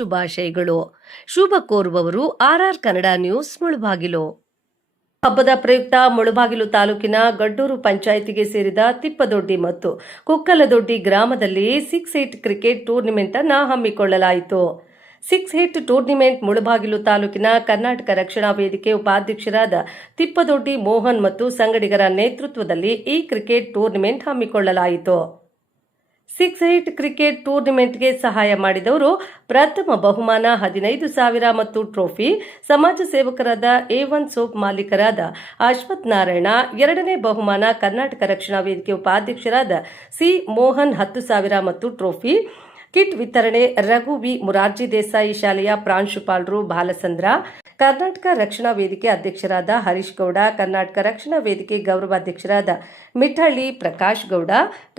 ಶುಭಾಶಯಗಳು. ಶುಭ ಕೋರುವವರು RR Kannada news Mulbagal. ಹಬ್ಬದ ಪ್ರಯುಕ್ತ ಮುಳಬಾಗಿಲು ತಾಲೂಕಿನ ಗಡ್ಡೂರು ಪಂಚಾಯಿತಿಗೆ ಸೇರಿದ ತಿಪ್ಪದೊಡ್ಡಿ ಮತ್ತು ಕುಕ್ಕಲದೊಡ್ಡಿ ಗ್ರಾಮದಲ್ಲಿ 6-8 ಕ್ರಿಕೆಟ್ ಟೂರ್ನಿಮೆಂಟ್ ಅನ್ನು ಹಮ್ಮಿಕೊಳ್ಳಲಾಯಿತು. 6-8 ಟೂರ್ನಿಮೆಂಟ್ ಮುಳಬಾಗಿಲು ತಾಲೂಕಿನ ಕರ್ನಾಟಕ ರಕ್ಷಣಾ ವೇದಿಕೆ ಉಪಾಧ್ಯಕ್ಷರಾದ ತಿಪ್ಪದೊಡ್ಡಿ ಮೋಹನ್ ಮತ್ತು ಸಂಗಡಿಗರ ನೇತೃತ್ವದಲ್ಲಿ ಈ ಕ್ರಿಕೆಟ್ ಟೂರ್ನಿಮೆಂಟ್ ಹಮ್ಮಿಕೊಳ್ಳಲಾಯಿತು. 6-8 ಕ್ರಿಕೆಟ್ ಟೂರ್ನಿಮೆಂಟ್ಗೆ ಸಹಾಯ ಮಾಡಿದವರು ಪ್ರಥಮ ಬಹುಮಾನ 15,000 ಮತ್ತು ಟ್ರೋಫಿ ಸಮಾಜ ಸೇವಕರಾದ A1 ಸೋಪ್ ಮಾಲೀಕರಾದ ಅಶ್ವಥ್ ನಾರಾಯಣ, ಎರಡನೇ ಬಹುಮಾನ ಕರ್ನಾಟಕ ರಕ್ಷಣಾ ವೇದಿಕೆ ಉಪಾಧ್ಯಕ್ಷರಾದ C ಮೋಹನ್ 10,000 ಮತ್ತು ಟ್ರೋಫಿ ಕಿಟ್ ವಿತರಣೆ ರಘು ವಿ ಮುರಾರ್ಜಿ ದೇಸಾಯಿ ಶಾಲೆಯ ಪ್ರಾಂಶುಪಾಲರು ಬಾಲಚಂದ್ರ, ಕರ್ನಾಟಕ ರಕ್ಷಣಾ ವೇದಿಕೆ ಅಧ್ಯಕ್ಷರಾದ ಹರೀಶ್ ಗೌಡ, ಕರ್ನಾಟಕ ರಕ್ಷಣಾ ವೇದಿಕೆ ಗೌರವಾಧ್ಯಕ್ಷರಾದ ಮಿಠಳ್ಳಿ ಪ್ರಕಾಶ್ ಗೌಡ,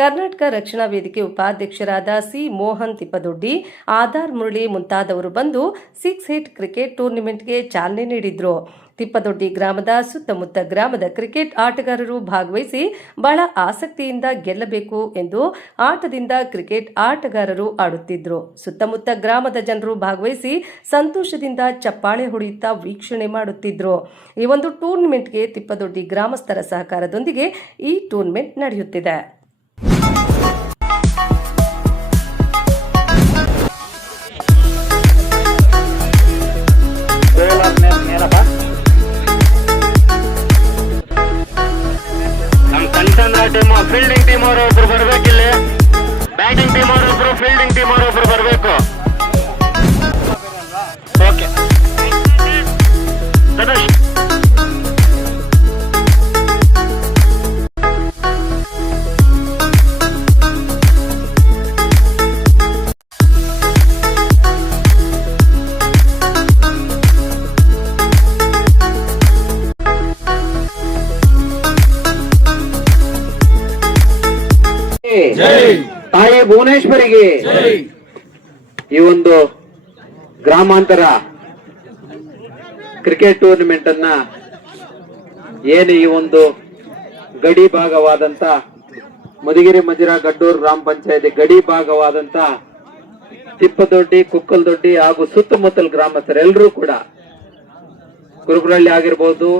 ಕರ್ನಾಟಕ ರಕ್ಷಣಾ ವೇದಿಕೆ ಉಪಾಧ್ಯಕ್ಷರಾದ C ಮೋಹನ್ ತಿಪ್ಪದೊಡ್ಡಿ, ಆಧಾರ್ ಮುರಳಿ ಮುಂತಾದವರು ಬಂದು 6-8 ಕ್ರಿಕೆಟ್ ಟೂರ್ನಿಮೆಂಟ್ಗೆ ಚಾಲನೆ ನೀಡಿದ್ರು. ತಿಪ್ಪದೊಡ್ಡಿ ಗ್ರಾಮದ ಸುತ್ತಮುತ್ತ ಗ್ರಾಮದ ಕ್ರಿಕೆಟ್ ಆಟಗಾರರು ಭಾಗವಹಿಸಿ ಬಹಳ ಆಸಕ್ತಿಯಿಂದ ಗೆಲ್ಲಬೇಕು ಎಂದು ಆಟದಿಂದ ಕ್ರಿಕೆಟ್ ಆಟಗಾರರು ಆಡುತ್ತಿದ್ರು. ಸುತ್ತಮುತ್ತ ಗ್ರಾಮದ ಜನರು ಭಾಗವಹಿಸಿ ಸಂತೋಷದಿಂದ ಚಪ್ಪಾಳೆ ಹೊಡೆಯುತ್ತಾ ವೀಕ್ಷಣೆ ಮಾಡುತ್ತಿದ್ರು. ಈ ಒಂದು ಟೂರ್ನಿಮೆಂಟ್ಗೆ ತಿಪ್ಪದೊಡ್ಡಿ ಗ್ರಾಮಸ್ಥರ ಸಹಕಾರದೊಂದಿಗೆ ಈ ಟೂರ್ನಿಮೆಂಟ್ ನಡೆಯುತ್ತಿದೆ. ಫೀಲ್ಡಿಂಗ್ ಟೀಮ್ ಅವರು ಒಬ್ರು ಬರ್ಬೇಕಿಲ್ಲ, ಬ್ಯಾಟಿಂಗ್ ಟೀಮ್ ಅವರು ಒಬ್ರು, ಫೀಲ್ಡಿಂಗ್ ಟೀಮ್ ಅವರು ಒಬ್ರು ಬರ್ಬೇಕು. ಓಕೆ ಸದಸ್ಯ ತಾಯಿ ಭುವನೇಶ್ವರಿಗೆ ಈ ಒಂದು ಗ್ರಾಮಾಂತರ ಕ್ರಿಕೆಟ್ ಟೂರ್ನಿಮೆಂಟ್ ಅನ್ನ ಏನು ಈ ಒಂದು ಗಡಿ ಭಾಗವಾದಂತ ಮಧುಗಿರಿ ಮಜಿರಾ ಗಡ್ಡೂರು ಗ್ರಾಮ ಪಂಚಾಯತಿ ಗಡಿ ಭಾಗವಾದಂತ ತಿಪ್ಪದೊಡ್ಡಿ, ಕುಕ್ಕಲದೊಡ್ಡಿ ಹಾಗೂ ಸುತ್ತಮುತ್ತಲ ಗ್ರಾಮಸ್ಥರೆಲ್ಲರೂ ಕೂಡ ಕುರುಬರಳ್ಳಿ ಆಗಿರ್ಬೋದು,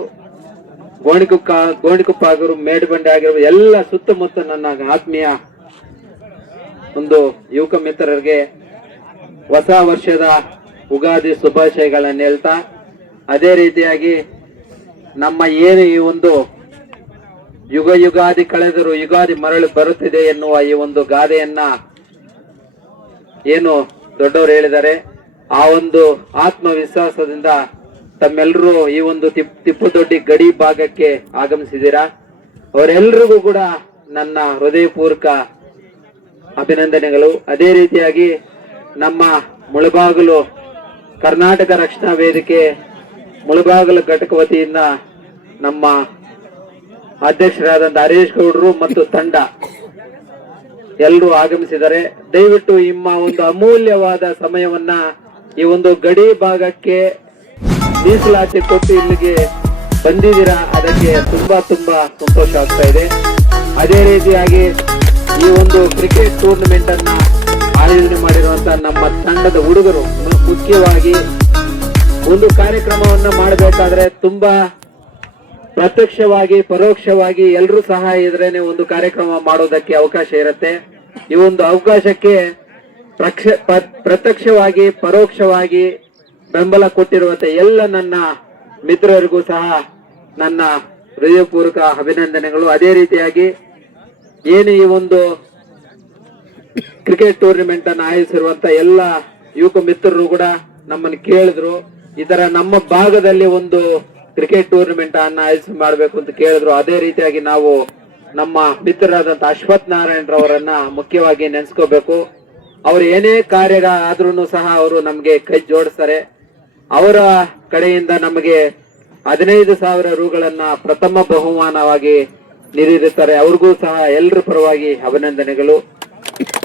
ಗೋಣಿಕೊಪ್ಪ ಆಗಿರ್ಬೋದು, ಮೇಡಬಂಡೆ ಆಗಿರ್ಬೋದು, ಎಲ್ಲ ಸುತ್ತಮುತ್ತ ನನ್ನ ಆತ್ಮೀಯ ಒಂದು ಯುವಕ ಮಿತ್ರರಿಗೆ ಹೊಸ ವರ್ಷದ ಉಗಾದಿ ಶುಭಾಶಯಗಳನ್ನು ಹೇಳ್ತಾ, ಅದೇ ರೀತಿಯಾಗಿ ನಮ್ಮ ಏನು ಈ ಒಂದು ಯುಗಾದಿ ಕಳೆದರೂ ಯುಗಾದಿ ಮರಳಿ ಬರುತ್ತಿದೆ ಎನ್ನುವ ಈ ಒಂದು ಗಾದೆಯನ್ನ ಏನು ದೊಡ್ಡವರು ಹೇಳಿದ್ದಾರೆ, ಆ ಒಂದು ಆತ್ಮವಿಶ್ವಾಸದಿಂದ ತಮ್ಮೆಲ್ಲರೂ ಈ ಒಂದು ತಿಪ್ಪದೊಡ್ಡಿ ಗಡಿ ಭಾಗಕ್ಕೆ ಆಗಮಿಸಿದ್ದೀರಾ. ಅವರೆಲ್ಲರಿಗೂ ಕೂಡ ನನ್ನ ಹೃದಯಪೂರ್ವಕ ಅಭಿನಂದನೆಗಳು. ಅದೇ ರೀತಿಯಾಗಿ ನಮ್ಮ ಮುಳಬಾಗಿಲು ಕರ್ನಾಟಕ ರಕ್ಷಣಾ ವೇದಿಕೆ ಮುಳಬಾಗಿಲು ಘಟಕ ವತಿಯಿಂದ ನಮ್ಮ ಅಧ್ಯಕ್ಷರಾದಂತ ಹರೀಶ್ ಗೌಡರು ಮತ್ತು ತಂಡ ಎಲ್ಲರೂ ಆಗಮಿಸಿದ್ದಾರೆ. ದಯವಿಟ್ಟು ನಿಮ್ಮ ಒಂದು ಅಮೂಲ್ಯವಾದ ಸಮಯವನ್ನ ಈ ಒಂದು ಗಡಿ ಭಾಗಕ್ಕೆ ಮೀಸಲಾತಿ ಕೊಟ್ಟು ಇಲ್ಲಿಗೆ ಬಂದಿದ್ದೀರಾ, ಅದಕ್ಕೆ ತುಂಬಾ ಸಂತೋಷ ಆಗ್ತಾ ಇದೆ. ಅದೇ ರೀತಿಯಾಗಿ ಈ ಒಂದು ಕ್ರಿಕೆಟ್ ಟೂರ್ನಿಮೆಂಟ್ ಅನ್ನ ಆಯೋಜನೆ ಮಾಡಿರುವಂತಹ ನಮ್ಮ ತಂಡದ ಹುಡುಗರು ಮುಖ್ಯವಾಗಿ ಒಂದು ಕಾರ್ಯಕ್ರಮವನ್ನ ಮಾಡಬೇಕಾದ್ರೆ ತುಂಬಾ ಪ್ರತ್ಯಕ್ಷವಾಗಿ ಪರೋಕ್ಷವಾಗಿ ಎಲ್ಲರೂ ಸಹಾಯ ಇದ್ರೇನೆ ಒಂದು ಕಾರ್ಯಕ್ರಮ ಮಾಡೋದಕ್ಕೆ ಅವಕಾಶ ಇರುತ್ತೆ. ಈ ಒಂದು ಅವಕಾಶಕ್ಕೆ ಪ್ರತ್ಯಕ್ಷವಾಗಿ ಪರೋಕ್ಷವಾಗಿ ಬೆಂಬಲ ಕೊಟ್ಟಿರುವಂತ ಎಲ್ಲ ನನ್ನ ಮಿತ್ರರಿಗೂ ಸಹ ನನ್ನ ಹೃದಯಪೂರ್ವಕ ಅಭಿನಂದನೆಗಳು. ಅದೇ ರೀತಿಯಾಗಿ ಏನು ಈ ಒಂದು ಕ್ರಿಕೆಟ್ ಟೂರ್ನಿಮೆಂಟ್ ಅನ್ನು ಆಯೋಜಿಸಿರುವಂತ ಎಲ್ಲ ಯುವಕ ಮಿತ್ರರು ಕೂಡ ನಮ್ಮನ್ನು ಕೇಳಿದ್ರು, ಈ ತರ ನಮ್ಮ ಭಾಗದಲ್ಲಿ ಒಂದು ಕ್ರಿಕೆಟ್ ಟೂರ್ನಿಮೆಂಟ್ ಅನ್ನ ಆಯೋಜನೆ ಮಾಡಬೇಕು ಅಂತ ಕೇಳಿದ್ರು. ಅದೇ ರೀತಿಯಾಗಿ ನಾವು ನಮ್ಮ ಮಿತ್ರರಾದಂತ ಅಶ್ವಥ್ ನಾರಾಯಣ್ ರವರನ್ನ ಮುಖ್ಯವಾಗಿ ನೆನೆಸ್ಕೋಬೇಕು. ಅವ್ರು ಏನೇ ಕಾರ್ಯ ಆದ್ರೂ ಸಹ ಅವರು ನಮ್ಗೆ ಕೈ ಜೋಡಿಸ್ತಾರೆ. ಅವರ ಕಡೆಯಿಂದ ನಮಗೆ 15,000 ರೂಗಳನ್ನ ಪ್ರಥಮ ಬಹುಮಾನವಾಗಿ ನೀಡಿರುತ್ತಾರೆ. ಅವ್ರಿಗೂ ಸಹ ಎಲ್ಲರ ಪರವಾಗಿ ಅಭಿನಂದನೆಗಳು.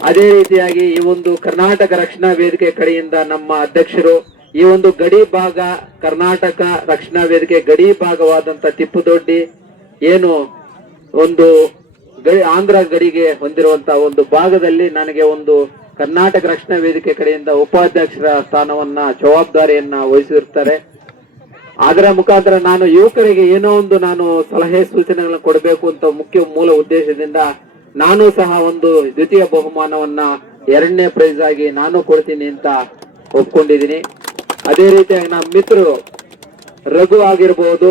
ಅದೇ ರೀತಿಯಾಗಿ ಈ ಒಂದು ಕರ್ನಾಟಕ ರಕ್ಷಣಾ ವೇದಿಕೆ ಕಡೆಯಿಂದ ನಮ್ಮ ಅಧ್ಯಕ್ಷರು ಈ ಒಂದು ಗಡಿ ಭಾಗ ಕರ್ನಾಟಕ ರಕ್ಷಣಾ ವೇದಿಕೆ ಗಡಿ ಭಾಗವಾದಂತ ತಿಪ್ಪದೊಡ್ಡಿ ಏನು ಒಂದು ಆಂಧ್ರ ಗಡಿಗೆ ಹೊಂದಿರುವಂತಹ ಒಂದು ಭಾಗದಲ್ಲಿ ನನಗೆ ಒಂದು ಕರ್ನಾಟಕ ರಕ್ಷಣಾ ವೇದಿಕೆ ಕಡೆಯಿಂದ ಉಪಾಧ್ಯಕ್ಷರ ಸ್ಥಾನವನ್ನ ಜವಾಬ್ದಾರಿಯನ್ನ ವಹಿಸಿರ್ತಾರೆ. ಅದರ ಮುಖಾಂತರ ನಾನು ಯುವಕರಿಗೆ ಏನೋ ಒಂದು ನಾನು ಸಲಹೆ ಸೂಚನೆಗಳನ್ನು ಕೊಡಬೇಕು ಅಂತ ಮೂಲ ಉದ್ದೇಶದಿಂದ ನಾನು ಸಹ ಒಂದು ದ್ವಿತೀಯ ಬಹುಮಾನವನ್ನ 2ನೇ ಪ್ರೈಸ್ ಆಗಿ ನಾನು ಕೊಡ್ತೀನಿ ಅಂತ ಒಪ್ಕೊಂಡಿದ್ದೀನಿ. ಅದೇ ರೀತಿಯಾಗಿ ನಮ್ಮ ಮಿತ್ರರು ರಘು ಆಗಿರ್ಬೋದು,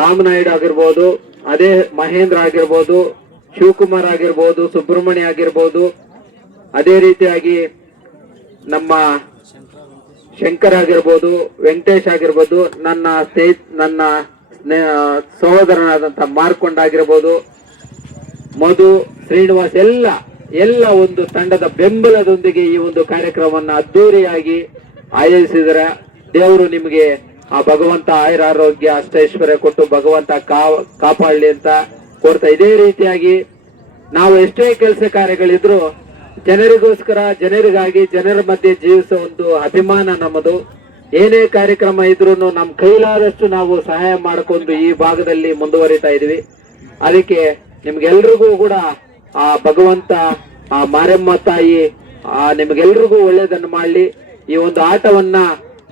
ರಾಮನಾಯ್ಡು ಆಗಿರ್ಬೋದು, ಅದೇ ಮಹೇಂದ್ರ ಆಗಿರ್ಬೋದು, ಶಿವಕುಮಾರ್ ಆಗಿರ್ಬೋದು, ಸುಬ್ರಹ್ಮಣ್ಯ ಆಗಿರ್ಬೋದು, ಅದೇ ರೀತಿಯಾಗಿ ನಮ್ಮ ಶಂಕರ್ ಆಗಿರ್ಬೋದು, ವೆಂಕಟೇಶ್ ಆಗಿರ್ಬೋದು, ನನ್ನ ಸಹೋದರನಾದಂತ ಮಾರ್ಕೊಂಡ ಆಗಿರ್ಬೋದು, ಮಧು, ಶ್ರೀನಿವಾಸ್ ಎಲ್ಲ ಒಂದು ತಂಡದ ಬೆಂಬಲದೊಂದಿಗೆ ಈ ಒಂದು ಕಾರ್ಯಕ್ರಮವನ್ನು ಅದ್ದೂರಿಯಾಗಿ ಆಯೋಜಿಸಿದರೆ ದೇವರು ನಿಮಗೆ ಆ ಭಗವಂತ ಆಯುರಾರೋಗ್ಯ ಅಷ್ಟೈಶ್ವರ್ಯ ಕೊಟ್ಟು ಭಗವಂತ ಕಾಪಾಡಲಿ ಅಂತ ಕೋರ್ತಾ. ಇದೇ ರೀತಿಯಾಗಿ ನಾವು ಎಷ್ಟೇ ಕೆಲಸ ಕಾರ್ಯಗಳಿದ್ರು ಜನರಿಗೋಸ್ಕರ, ಜನರಿಗಾಗಿ, ಜನರ ಮಧ್ಯೆ ಜೀವಿಸೋ ಒಂದು ಅಭಿಮಾನ ನಮ್ಮದು. ಏನೇ ಕಾರ್ಯಕ್ರಮ ಇದ್ರೂ ನಮ್ಮ ಕೈಲಾದಷ್ಟು ನಾವು ಸಹಾಯ ಮಾಡಿಕೊಂಡು ಈ ಭಾಗದಲ್ಲಿ ಮುಂದುವರಿತಾ ಇದೀವಿ. ಅದಕ್ಕೆ ನಿಮ್ಗೆಲ್ರಿಗೂ ಕೂಡ ಆ ಭಗವಂತ, ಆ ಮಾರಮ್ಮ ತಾಯಿ ನಿಮ್ಗೆಲ್ರಿಗೂ ಒಳ್ಳೇದನ್ನು ಮಾಡಲಿ. ಈ ಒಂದು ಆಟವನ್ನ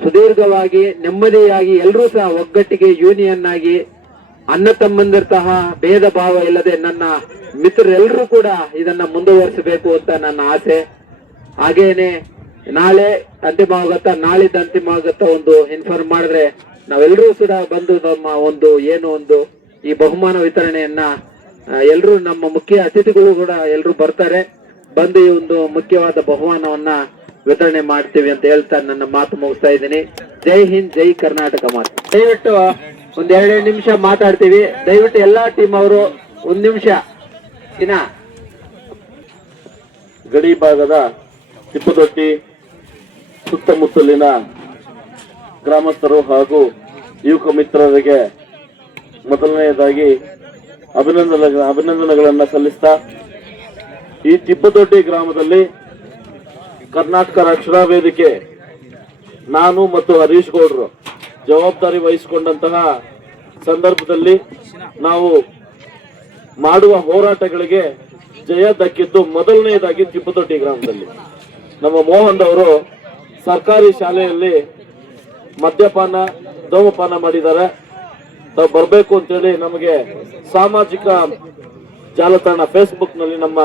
ಸುದೀರ್ಘವಾಗಿ ನೆಮ್ಮದಿಯಾಗಿ ಎಲ್ಲರೂ ಸಹ ಒಗ್ಗಟ್ಟಿಗೆ ಯೂನಿಯನ್ ಆಗಿ ಅಣ್ಣ ತಮ್ಮಂದಿರ್ತಹ ಭೇದ ಭಾವ ಇಲ್ಲದೆ ನನ್ನ ಮಿತ್ರರೆಲ್ಲರೂ ಕೂಡ ಇದನ್ನ ಮುಂದುವರಿಸಬೇಕು ಅಂತ ನನ್ನ ಆಸೆ. ಹಾಗೇನೆ ನಾಳೆ ಅಂತಿಮ ಆಗುತ್ತಾ, ನಾಳಿದ್ದು ಅಂತಿಮ ಆಗುತ್ತಾ ಒಂದು ಇನ್ಫಾರ್ಮ್ ಮಾಡಿದ್ರೆ ನಾವೆಲ್ಲರೂ ಕೂಡ ಬಂದು ನಮ್ಮ ಒಂದು ಈ ಬಹುಮಾನ ವಿತರಣೆಯನ್ನ ಎಲ್ಲರೂ ನಮ್ಮ ಮುಖ್ಯ ಅತಿಥಿಗಳು ಕೂಡ ಎಲ್ಲರೂ ಬರ್ತಾರೆ, ಬಂದು ಈ ಒಂದು ಮುಖ್ಯವಾದ ಬಹುಮಾನವನ್ನ ವಿತರಣೆ ಮಾಡ್ತೀವಿ ಅಂತ ಹೇಳ್ತಾ ನನ್ನ ಮಾತು ಮುಗಿಸ್ತಾ ಇದ್ದೀನಿ. ಜೈ ಹಿಂದ್, ಜೈ ಕರ್ನಾಟಕ ಮಾತು. ದಯವಿಟ್ಟು ಒಂದ್ 2 ನಿಮಿಷ ಮಾತಾಡ್ತೀವಿ. ದಯವಿಟ್ಟು ಎಲ್ಲಾ ಟೀಮ್ ಅವರು 1 ನಿಮಿಷ. ಗಡಿ ಭಾಗದ ತಿಪ್ಪದೊಡ್ಡಿ ಸುತ್ತಮುತ್ತಲಿನ ಗ್ರಾಮಸ್ಥರು ಹಾಗೂ ಯುವಕ ಮಿತ್ರರಿಗೆ ಮೊದಲನೆಯದಾಗಿ ಅಭಿನಂದನೆಗಳನ್ನ ಸಲ್ಲಿಸ್ತಾ, ಈ ತಿಪ್ಪದೊಡ್ಡಿ ಗ್ರಾಮದಲ್ಲಿ ಕರ್ನಾಟಕ ರಕ್ಷಣಾ ವೇದಿಕೆ ನಾನು ಮತ್ತು ಹರೀಶ್ ಗೌಡ್ರು ಜವಾಬ್ದಾರಿ ವಹಿಸಿಕೊಂಡಂತಹ ಸಂದರ್ಭದಲ್ಲಿ ನಾವು ಮಾಡುವ ಹೋರಾಟಗಳಿಗೆ ಜಯ ದಕ್ಕಿದ್ದು ಮೊದಲನೆಯದಾಗಿ ತಿಪ್ಪದೊಡ್ಡಿ ಗ್ರಾಮದಲ್ಲಿ. ನಮ್ಮ ಮೋಹನ್ ಅವರು ಸರ್ಕಾರಿ ಶಾಲೆಯಲ್ಲಿ ಮದ್ಯಪಾನ ಧೂಮಪಾನ ಮಾಡಿದ್ದಾರೆ. ತಾವು ಬರಬೇಕು ಅಂತೇಳಿ ನಮಗೆ ಸಾಮಾಜಿಕ ಜಾಲತಾಣ ಫೇಸ್ಬುಕ್ ನಲ್ಲಿ ನಮ್ಮ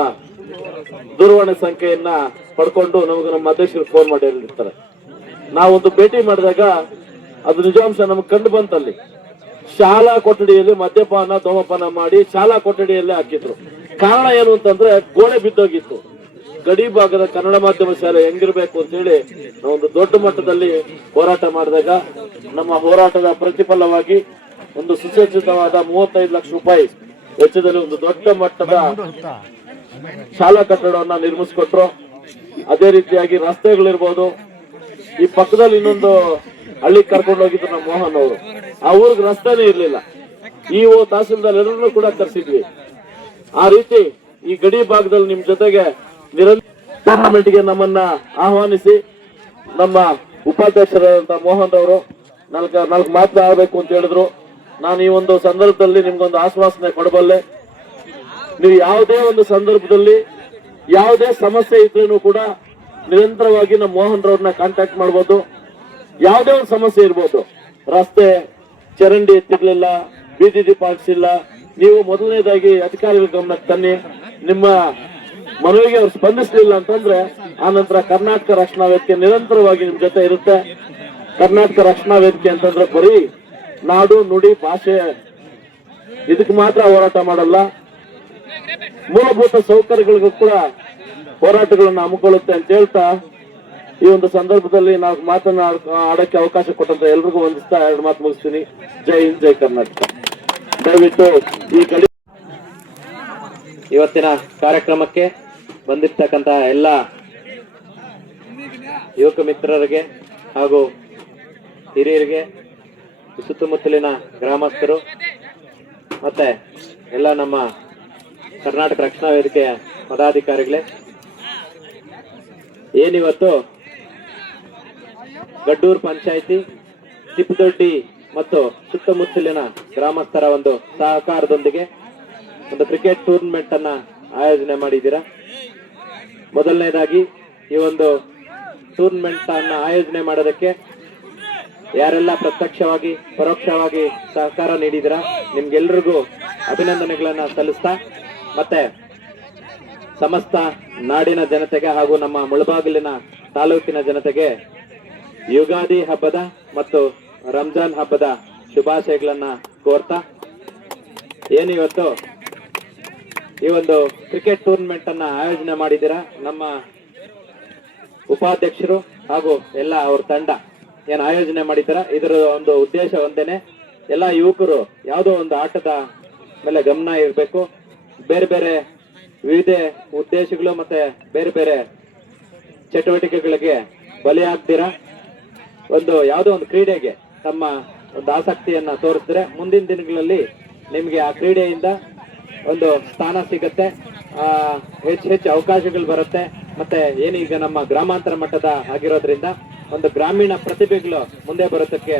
ದೂರವಾಣಿ ಸಂಖ್ಯೆಯನ್ನ ಪಡ್ಕೊಂಡು ನಮಗೆ ನಮ್ಮ ಅಧ್ಯಕ್ಷರು ಫೋನ್ ಮಾಡಿರ್ತಾರೆ. ನಾವೊಂದು ಭೇಟಿ ಮಾಡಿದಾಗ ಅದು ನಿಜಾಂಶ ನಮಗೆ ಕಂಡು ಬಂತಲ್ಲಿ. ಶಾಲಾ ಕೊಠಡಿಯಲ್ಲಿ ಮದ್ಯಪಾನ ಧೂಮಪಾನ ಮಾಡಿ ಶಾಲಾ ಕೊಠಡಿಯಲ್ಲೇ ಹಾಕಿದ್ರು. ಕಾರಣ ಏನು ಅಂತಂದ್ರೆ ಗೋಡೆ ಬಿದ್ದೋಗಿತ್ತು. ಗಡಿ ಭಾಗದ ಕನ್ನಡ ಮಾಧ್ಯಮ ಶಾಲೆ ಹೆಂಗಿರ್ಬೇಕು ಅಂತ ಹೇಳಿ ನಾವೊಂದು ದೊಡ್ಡ ಮಟ್ಟದಲ್ಲಿ ಹೋರಾಟ ಮಾಡಿದಾಗ ನಮ್ಮ ಹೋರಾಟದ ಪ್ರತಿಫಲವಾಗಿ ಒಂದು ಸುಸಜ್ಜಿತವಾದ 35 ಲಕ್ಷ ರೂಪಾಯಿ ವೆಚ್ಚದಲ್ಲಿ ಒಂದು ದೊಡ್ಡ ಮಟ್ಟದ ಶಾಲಾ ಕಟ್ಟಡವನ್ನ ನಿರ್ಮಿಸಿಕೊಟ್ರು. ಅದೇ ರೀತಿಯಾಗಿ ರಸ್ತೆಗಳಿರ್ಬೋದು. ಈ ಪಕ್ಕದಲ್ಲಿ ಇನ್ನೊಂದು ಹಳ್ಳಿ ಕರ್ಕೊಂಡು ಹೋಗಿದ್ರು ನಮ್ಮ ಮೋಹನ್ ಅವರು. ಆ ಊರಿಗೆ ರಸ್ತೆನೇ ಇರ್ಲಿಲ್ಲ. ಇಒ ತಹಸೀಲ್ದಾರ್ ಎಲ್ಲರನ್ನೂ ಕೂಡ ಕರೆಸಿದ್ವಿ. ಆ ರೀತಿ ಈ ಗಡಿ ಭಾಗದಲ್ಲಿ ನಿಮ್ ಜೊತೆಗೆ ಟೂರ್ನಮೆಂಟ್ಗೆ ನಮ್ಮನ್ನ ಆಹ್ವಾನಿಸಿ ನಮ್ಮ ಉಪಾಧ್ಯಕ್ಷರಾದಂತಹ ಮೋಹನ್ ಅವರು ನಾಲ್ಕು ಮಾತನಾಡಬೇಕು ಅಂತ ಹೇಳಿದ್ರು. ನಾನು ಈ ಒಂದು ಸಂದರ್ಭದಲ್ಲಿ ನಿಮ್ಗೊಂದು ಆಶ್ವಾಸನೆ ಕೊಡಬಲ್ಲೆ. ನೀವು ಯಾವುದೇ ಒಂದು ಸಂದರ್ಭದಲ್ಲಿ ಯಾವುದೇ ಸಮಸ್ಯೆ ಇದ್ರೂ ಕೂಡ ನಿರಂತರವಾಗಿ ನಮ್ಮ ಮೋಹನ್ ರವ್ರನ್ನ ಕಾಂಟ್ಯಾಕ್ಟ್ ಮಾಡಬಹುದು. ಯಾವುದೇ ಒಂದು ಸಮಸ್ಯೆ ಇರ್ಬೋದು, ರಸ್ತೆ ಚರಂಡಿ ಎತ್ತಿರ್ಲಿಲ್ಲ, ಬೀದಿ ದೀಪ ಹಾಕ್ಸಿಲ್ಲ, ನೀವು ಮೊದಲನೇದಾಗಿ ಅಧಿಕಾರಿಗಳ ಗಮನಕ್ಕೆ ತನ್ನಿ. ನಿಮ್ಮ ಮನವಿಗೆ ಅವ್ರು ಸ್ಪಂದಿಸಲಿಲ್ಲ ಅಂತಂದ್ರೆ ಆ ನಂತರ ಕರ್ನಾಟಕ ರಕ್ಷಣಾ ವೇದಿಕೆ ನಿರಂತರವಾಗಿ ನಿಮ್ ಜೊತೆ ಇರುತ್ತೆ. ಕರ್ನಾಟಕ ರಕ್ಷಣಾ ವೇದಿಕೆ ಅಂತಂದ್ರೆ ಬರೀ ನಾಡು ನುಡಿ ಭಾಷೆ ಇದಕ್ಕೆ ಮಾತ್ರ ಹೋರಾಟ ಮಾಡಲ್ಲ, ಮೂಲಭೂತ ಸೌಕರ್ಯಗಳಿಗೂ ಕೂಡ ಹೋರಾಟಗಳನ್ನ ಹಮ್ಮಿಕೊಳ್ಳುತ್ತೆ ಅಂತ ಹೇಳ್ತಾ ಈ ಒಂದು ಸಂದರ್ಭದಲ್ಲಿ ನಾವು ಆಡಕ್ಕೆ ಅವಕಾಶ ಕೊಟ್ಟಂತ ಎಲ್ರಿಗೂ ವಂದಿಸ್ತಾ 2 ಮಾತು ಮುಗಿಸ್ತೀನಿ. ಜೈ ಹಿಂದ್, ಜೈ ಕರ್ನಾಟಕ. ದಯವಿಟ್ಟು ಈ ಕಡೆ ಇವತ್ತಿನ ಕಾರ್ಯಕ್ರಮಕ್ಕೆ ಬಂದಿರ್ತಕ್ಕಂತ ಎಲ್ಲ ಯುವಕ ಮಿತ್ರರಿಗೆ ಹಾಗೂ ಹಿರಿಯರಿಗೆ, ಸುತ್ತಮುತ್ತಲಿನ ಗ್ರಾಮಸ್ಥರು ಮತ್ತೆ ಎಲ್ಲ ನಮ್ಮ ಕರ್ನಾಟಕ ರಕ್ಷಣಾ ವೇದಿಕೆಯ ಪದಾಧಿಕಾರಿಗಳೇ, ಏನಿವತ್ತು ಗಡ್ಡೂರು ಪಂಚಾಯಿತಿ ತಿಪ್ಪದೊಡ್ಡಿ ಮತ್ತು ಸುತ್ತಮುತ್ತಲಿನ ಗ್ರಾಮಸ್ಥರ ಒಂದು ಸಹಕಾರದೊಂದಿಗೆ ಒಂದು ಕ್ರಿಕೆಟ್ ಟೂರ್ನಮೆಂಟ್ ಅನ್ನ ಆಯೋಜನೆ ಮಾಡಿದ್ದೀರಾ. ಮೊದಲನೇದಾಗಿ ಈ ಒಂದು ಟೂರ್ನಮೆಂಟ್ ಅನ್ನ ಆಯೋಜನೆ ಮಾಡೋದಕ್ಕೆ ಯಾರೆಲ್ಲ ಪ್ರತ್ಯಕ್ಷವಾಗಿ ಪರೋಕ್ಷವಾಗಿ ಸಹಕಾರ ನೀಡಿದಿರ ನಿಮ್ಗೆಲ್ರಿಗೂ ಅಭಿನಂದನೆಗಳನ್ನ ಸಲ್ಲಿಸ್ತಾ ಮತ್ತೆ ಸಮಸ್ತ ನಾಡಿನ ಜನತೆಗೆ ಹಾಗೂ ನಮ್ಮ ಮುಳಬಾಗಿಲಿನ ತಾಲೂಕಿನ ಜನತೆಗೆ ಯುಗಾದಿ ಹಬ್ಬದ ಮತ್ತು ರಂಜಾನ್ ಹಬ್ಬದ ಶುಭಾಶಯಗಳನ್ನ ಕೋರ್ತಾ ಏನು ಇವತ್ತು ಈ ಒಂದು ಕ್ರಿಕೆಟ್ ಟೂರ್ನಮೆಂಟ್ ಅನ್ನ ಆಯೋಜನೆ ಮಾಡಿದ್ದೀರಾ ನಮ್ಮ ಉಪಾಧ್ಯಕ್ಷರು ಹಾಗೂ ಎಲ್ಲ ಅವ್ರ ತಂಡ ಏನ್ ಆಯೋಜನೆ ಮಾಡಿದ್ದೀರ ಇದರ ಒಂದು ಉದ್ದೇಶ ಒಂದೇನೆ ಎಲ್ಲ ಯುವಕರು ಯಾವುದೋ ಒಂದು ಆಟದ ಮೇಲೆ ಗಮನ ಇರಬೇಕು, ಬೇರೆ ಬೇರೆ ವಿವಿಧ ಉದ್ದೇಶಗಳು ಮತ್ತೆ ಬೇರೆ ಬೇರೆ ಚಟುವಟಿಕೆಗಳಿಗೆ ಬಲಿಯಾಗ್ತೀರಾ ಒಂದು ಯಾವುದೋ ಒಂದು ಕ್ರೀಡೆಗೆ ತಮ್ಮ ಒಂದು ಆಸಕ್ತಿಯನ್ನ ತೋರಿಸಿದ್ರೆ ಮುಂದಿನ ದಿನಗಳಲ್ಲಿ ನಿಮ್ಗೆ ಆ ಕ್ರೀಡೆಯಿಂದ ಒಂದು ಸ್ಥಾನ ಸಿಗತ್ತೆ, ಹೆಚ್ಚು ಅವಕಾಶಗಳು ಬರುತ್ತೆ. ಮತ್ತೆ ಏನೀಗ ನಮ್ಮ ಗ್ರಾಮಾಂತರ ಮಟ್ಟದ ಆಗಿರೋದ್ರಿಂದ ಒಂದು ಗ್ರಾಮೀಣ ಪ್ರತಿಭೆಗಳು ಮುಂದೆ ಬರೋದಕ್ಕೆ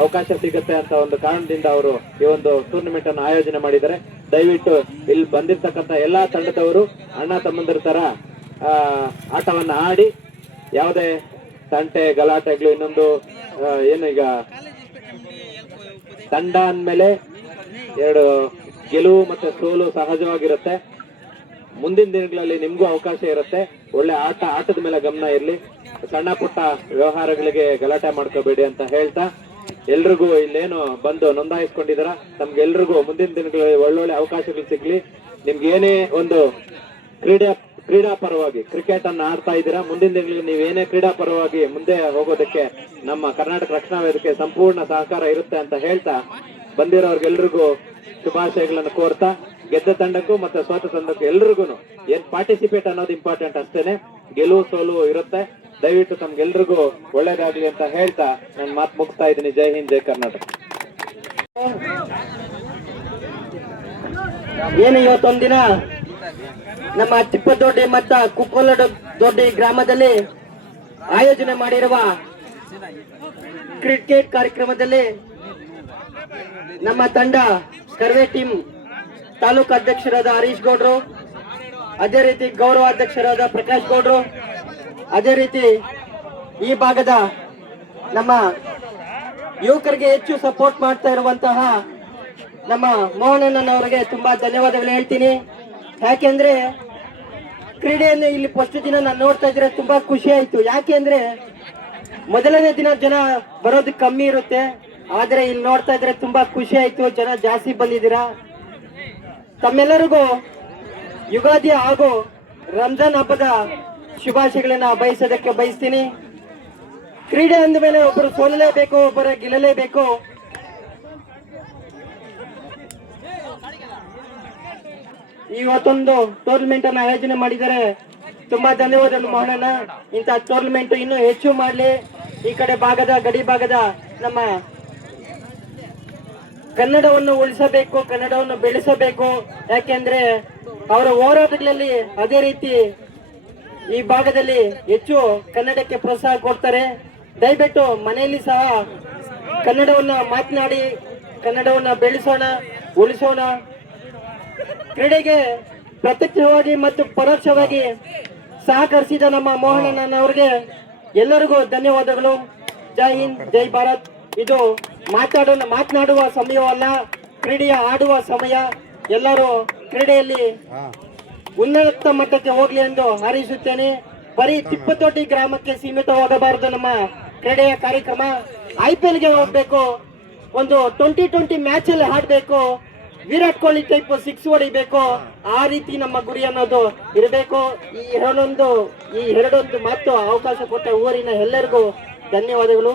ಅವಕಾಶ ಸಿಗುತ್ತೆ ಅಂತ ಒಂದು ಕಾರಣದಿಂದ ಅವರು ಈ ಒಂದು ಟೂರ್ನಮೆಂಟ್ ಅನ್ನು ಆಯೋಜನೆ ಮಾಡಿದ್ದಾರೆ. ದಯವಿಟ್ಟು ಇಲ್ಲಿ ಬಂದಿರ್ತಕ್ಕಂಥ ಎಲ್ಲಾ ತಂಡದವರು ಅಣ್ಣ ತಮ್ಮಂದಿರ ತರ ಆಟವನ್ನ ಆಡಿ ಯಾವುದೇ ತಂಟೆ ಗಲಾಟೆಗಳು ಇನ್ನೊಂದು ಏನು ಈಗ ತಂಡ ಅಂದ್ಮೇಲೆ ಎರಡು ಗೆಲುವು ಮತ್ತೆ ಸೋಲು ಸಹಜವಾಗಿರುತ್ತೆ. ಮುಂದಿನ ದಿನಗಳಲ್ಲಿ ನಿಮ್ಗೂ ಅವಕಾಶ ಇರುತ್ತೆ. ಒಳ್ಳೆ ಆಟದ ಮೇಲೆ ಗಮನ ಇರ್ಲಿ, ಸಣ್ಣ ಪುಟ್ಟ ವ್ಯವಹಾರಗಳಿಗೆ ಗಲಾಟೆ ಮಾಡ್ಕೋಬೇಡಿ ಅಂತ ಹೇಳ್ತಾ ಎಲ್ರಿಗೂ ಇಲ್ಲೇನು ಬಂದು ನೋಂದಾಯಿಸ್ಕೊಂಡಿದಾರ ತಮ್ಗೆಲ್ರಿಗೂ ಮುಂದಿನ ದಿನಗಳಲ್ಲಿ ಒಳ್ಳೊಳ್ಳೆ ಅವಕಾಶಗಳು ಸಿಗ್ಲಿ. ನಿಮ್ಗೆ ಏನೇ ಒಂದು ಕ್ರೀಡಾ ಪರವಾಗಿ ಕ್ರಿಕೆಟ್ ಅನ್ನ ಆಡ್ತಾ ಇದ್ದೀರಾ, ಮುಂದಿನ ದಿನಗಳಲ್ಲಿ ನೀವೇನೇ ಕ್ರೀಡಾ ಪರವಾಗಿ ಮುಂದೆ ಹೋಗೋದಕ್ಕೆ ನಮ್ಮ ಕರ್ನಾಟಕ ರಕ್ಷಣಾ ವೇದಿಕೆ ಸಂಪೂರ್ಣ ಸಹಕಾರ ಇರುತ್ತೆ ಅಂತ ಹೇಳ್ತಾ ಬಂದಿರೋರ್ಗೆಲ್ರಿಗೂ ಶುಭಾಶಯಗಳನ್ನು ಕೋರ್ತಾ ಗೆದ್ದ ತಂಡಕ್ಕೂ ಮತ್ತೆ ಸೋತ ತಂಡಕ್ಕೂ ಎಲ್ರಿಗೂ ಏನ್ ಪಾರ್ಟಿಸಿಪೇಟ್ ಅನ್ನೋದು ಇಂಪಾರ್ಟೆಂಟ್ ಅಷ್ಟೇನೆ, ಗೆಲುವು ಸೋಲು ಇರುತ್ತೆ. ದಯವಿಟ್ಟು ತಮ್ಗೆಲ್ರಿಗೂ ಒಳ್ಳೇದಾಗ್ಲಿ ಅಂತ ಹೇಳ್ತಾ ನಾನು ಮಾತು ಮುಗಿಸ್ತಾ ಇದ್ದೀನಿ. ಜೈ ಹಿಂದ್, ಜೈ ಕರ್ನಾಟಕ. ಏನು ಇವತ್ತೊಂದಿನ ನಮ್ಮ ತಿಪ್ಪದೊಡ್ಡಿ ಮತ್ತು ಕುಕ್ಕಲದೊಡ್ಡಿ ಗ್ರಾಮದಲ್ಲಿ ಆಯೋಜನೆ ಮಾಡಿರುವ ಕ್ರಿಕೆಟ್ ಕಾರ್ಯಕ್ರಮದಲ್ಲಿ ನಮ್ಮ ತಂಡ ಸರ್ವೆ ಟೀಮ್ ತಾಲೂಕು ಅಧ್ಯಕ್ಷರಾದ ಹರೀಶ್ ಗೌಡ್ರು, ಅದೇ ರೀತಿ ಗೌರವಾಧ್ಯಕ್ಷರಾದ ಪ್ರಕಾಶ್ ಗೌಡ್ರು, ಅದೇ ರೀತಿ ಈ ಭಾಗದ ನಮ್ಮ ಯುವಕರಿಗೆ ಹೆಚ್ಚು ಸಪೋರ್ಟ್ ಮಾಡ್ತಾ ಇರುವಂತಹ ನಮ್ಮ ಮೋಹನಣ್ಣನವರಿಗೆ ತುಂಬಾ ಧನ್ಯವಾದಗಳು ಹೇಳ್ತೀನಿ. ಯಾಕೆಂದ್ರೆ ಕ್ರೀಡೆಯನ್ನು ಇಲ್ಲಿ ಫಸ್ಟ್ ದಿನ ನಾನು ನೋಡ್ತಾ ಇದ್ರೆ ತುಂಬಾ ಖುಷಿ ಆಯ್ತು. ಯಾಕೆಂದ್ರೆ ಮೊದಲನೇ ದಿನ ಜನ ಬರೋದು ಕಮ್ಮಿ ಇರುತ್ತೆ, ಆದ್ರೆ ಇಲ್ಲಿ ನೋಡ್ತಾ ಇದ್ರೆ ತುಂಬಾ ಖುಷಿ ಆಯ್ತು, ಜನ ಜಾಸ್ತಿ ಬಂದಿದ್ದೀರಾ. ತಮ್ಮೆಲ್ಲರಿಗೂ ಯುಗಾದಿ ಹಾಗೂ ರಂಜಾನ್ ಹಬ್ಬದ ಶುಭಾಶಯಗಳನ್ನ ಬಯಸೋದಕ್ಕೆ ಬಯಸ್ತೀನಿ. ಕ್ರೀಡೆ ಅಂದ ಮೇಲೆ ಒಬ್ಬರು ಸೋಲಲೇಬೇಕು, ಒಬ್ಬರು ಗೆಲ್ಲಲೇಬೇಕು. ಇವತ್ತೊಂದು ಟೂರ್ನಮೆಂಟ್ ಅನ್ನು ಆಯೋಜನೆ ಮಾಡಿದ್ದಾರೆ, ತುಂಬಾ ಧನ್ಯವಾದಗಳು ಮೋಹನಣ್ಣ. ಇಂಥ ಟೂರ್ನಮೆಂಟ್ ಇನ್ನೂ ಹೆಚ್ಚು ಮಾಡಲಿ. ಈ ಕಡೆ ಭಾಗದ ಗಡಿ ಭಾಗದ ನಮ್ಮ ಕನ್ನಡವನ್ನು ಉಳಿಸಬೇಕು, ಕನ್ನಡವನ್ನು ಬೆಳೆಸಬೇಕು. ಯಾಕೆಂದ್ರೆ ಅವರ ಹೋರಾಟಗಳಲ್ಲಿ ಅದೇ ರೀತಿ ಈ ಭಾಗದಲ್ಲಿ ಹೆಚ್ಚು ಕನ್ನಡಕ್ಕೆ ಪ್ರೋತ್ಸಾಹ ಕೊಡ್ತಾರೆ. ದಯವಿಟ್ಟು ಮನೆಯಲ್ಲಿ ಸಹ ಕನ್ನಡವನ್ನ ಮಾತನಾಡಿ, ಕನ್ನಡವನ್ನ ಬೆಳೆಸೋಣ, ಉಳಿಸೋಣ. ಕ್ರೀಡೆಗೆ ಪ್ರತ್ಯಕ್ಷವಾಗಿ ಮತ್ತು ಪರೋಕ್ಷವಾಗಿ ಸಹಕರಿಸಿದ ನಮ್ಮ ಮೋಹನಣ್ಣನವರಿಗೆ ಎಲ್ಲರಿಗೂ ಧನ್ಯವಾದಗಳು. ಜೈ ಹಿಂದ್, ಜೈ ಭಾರತ್. ಇದು ಮಾತನಾಡುವ ಸಮಯವಲ್ಲ, ಕ್ರೀಡೆಯ ಆಡುವ ಸಮಯ. ಎಲ್ಲರೂ ಕ್ರೀಡೆಯಲ್ಲಿ ಉನ್ನತ ಮಟ್ಟಕ್ಕೆ ಹೋಗ್ಲಿ ಎಂದು ಹಾರೈಸುತ್ತೇನೆ. ಬರೀ ತಿಪ್ಪತೊಡ್ಡಿ ಗ್ರಾಮಕ್ಕೆ ಸೀಮಿತವಾಗಬಾರದು ನಮ್ಮ ಕ್ರೀಡೆಯ ಕಾರ್ಯಕ್ರಮ. IPL ಗೆ ಹೋಗ್ಬೇಕು, ಒಂದು 2020 ಮ್ಯಾಚ್ ಅಲ್ಲಿ ಆಡ್ಬೇಕು, ವಿರಾಟ್ ಕೊಹ್ಲಿ ಟೈಪ್ 6 ಹೊಡಿಬೇಕು. ಆ ರೀತಿ ನಮ್ಮ ಗುರಿ ಅನ್ನೋದು ಇರಬೇಕು. ಈ ಎರಡೊಂದು ಮಾತು ಅವಕಾಶ ಕೊಟ್ಟ ಊರಿನ ಎಲ್ಲರಿಗೂ ಧನ್ಯವಾದಗಳು.